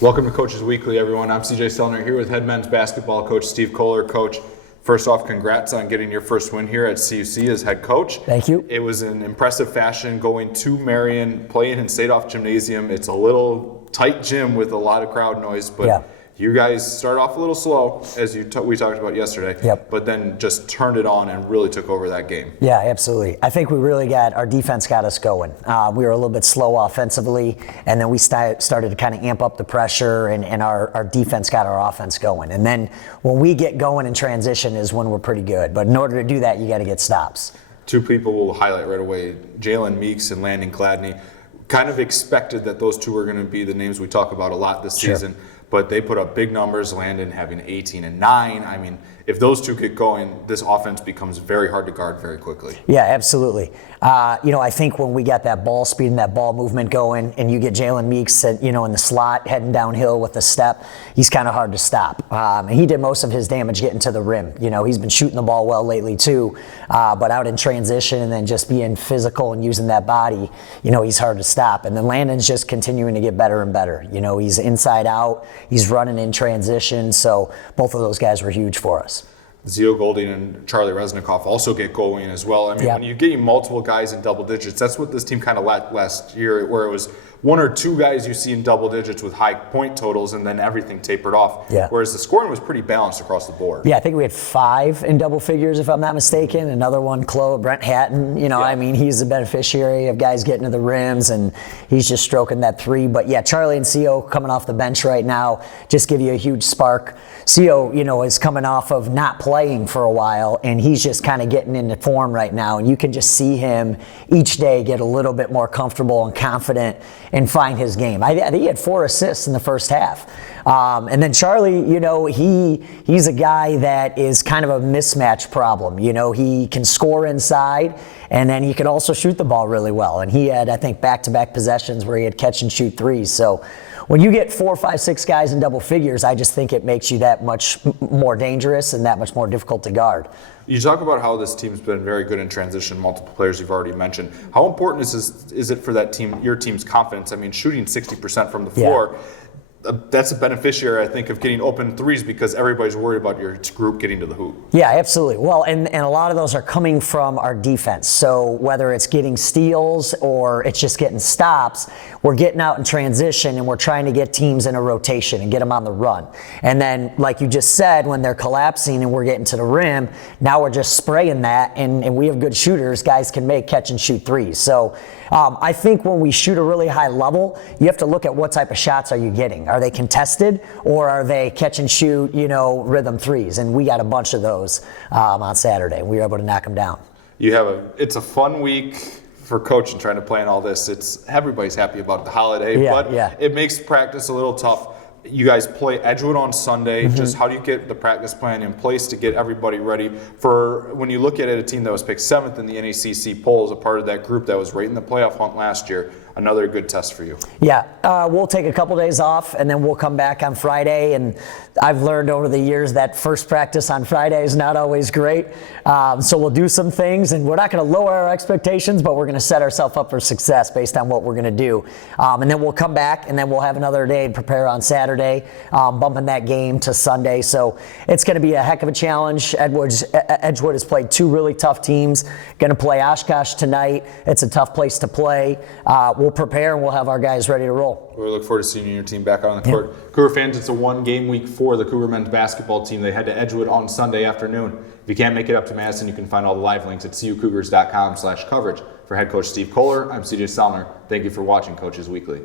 Welcome to Coaches Weekly, everyone. I'm CJ Sellner here with head men's basketball coach Steve Kollar. Coach, first off, congrats on getting your first win here at CUC as head coach. Thank you. It was an impressive fashion going to Marian, playing in State Off Gymnasium. It's a little tight gym with a lot of crowd noise, but you guys started off a little slow, as we talked about yesterday, but then just turned it on and really took over that game. Yeah, absolutely. I think we really our defense got us going. We were a little bit slow offensively, and then we started to kind of amp up the pressure, and our defense got our offense going. And then when we get going in transition is when we're pretty good. But in order to do that, you got to get stops. Two people we'll highlight right away, Jalen Meeks and Landon Gladney. Kind of expected that those two were going to be the names we talk about a lot this season. But they put up big numbers, Landon having 18 and 9. I mean, if those two get going, this offense becomes very hard to guard very quickly. Yeah, absolutely. I think when we got that ball speed and that ball movement going, and you get Jalen Meeks, in the slot heading downhill with a step, he's kind of hard to stop. And he did most of his damage getting to the rim. He's been shooting the ball well lately too, but out in transition and then just being physical and using that body, he's hard to stop. And then Landon's just continuing to get better and better. He's inside out, he's running in transition, so both of those guys were huge for us. Zio Golding and Charlie Resnikoff also get going as well. I mean, when you're getting multiple guys in double digits, that's what this team kind of lacked last year, where it was one or two guys you see in double digits with high point totals, and then everything tapered off. Whereas the scoring was pretty balanced across the board. Yeah, I think we had 5 in double figures, if I'm not mistaken. Another one, Brent Hatton. I mean, he's the beneficiary of guys getting to the rims, and he's just stroking that 3. But yeah, Charlie and Zio coming off the bench right now just give you a huge spark. Zio, is coming off of not playing for a while, and he's just kind of getting into form right now. And you can just see him each day get a little bit more comfortable and confident and find his game. I think he had 4 assists in the first half. And then Charlie, he's a guy that is kind of a mismatch problem. He can score inside, and then he can also shoot the ball really well. And he had, I think, back-to-back possessions where he had catch and shoot threes. So when you get 4, 5, 6 guys in double figures, I just think it makes you that much more dangerous and that much more difficult to guard. You talk about how this team's been very good in transition, multiple players you've already mentioned. How important is it for that team, your team's confidence? I mean, shooting 60% from the floor, that's a beneficiary, I think, of getting open threes because everybody's worried about your group getting to the hoop. Yeah, absolutely. Well, and a lot of those are coming from our defense. So whether it's getting steals or it's just getting stops, we're getting out in transition and we're trying to get teams in a rotation and get them on the run. And then, like you just said, when they're collapsing and we're getting to the rim, now we're just spraying that, and we have good shooters. Guys can make catch and shoot threes. So I think when we shoot a really high level, you have to look at what type of shots are you getting. Are they contested, or are they catch and shoot, rhythm threes? And we got a bunch of those on Saturday, and we were able to knock them down. It's a fun week for coaching, trying to plan all this. Everybody's happy about the holiday, but it makes practice a little tough. You guys play Edgewood on Sunday. Just how do you get the practice plan in place to get everybody ready for when you look at it, a team that was picked 7th in the NACC poll as a part of that group that was right in the playoff hunt last year? Another good test for you. Yeah, we'll take a couple days off, and then we'll come back on Friday. And I've learned over the years that first practice on Friday is not always great. So we'll do some things, and we're not going to lower our expectations, but we're going to set ourselves up for success based on what we're going to do. And then we'll come back, and then we'll have another day to prepare on Saturday, bumping that game to Sunday. So it's going to be a heck of a challenge. Edgewood has played 2 really tough teams. Going to play Oshkosh tonight. It's a tough place to play. We'll prepare, and we'll have our guys ready to roll. We look forward to seeing your team back on the court. Cougar fans, it's a 1-game week for the Cougar men's basketball team. They head to Edgewood on Sunday afternoon. If you can't make it up to Madison, you can find all the live links at cucougars.com/coverage. For head coach Steve Kollar, I'm CJ Sellner. Thank you for watching Coaches Weekly.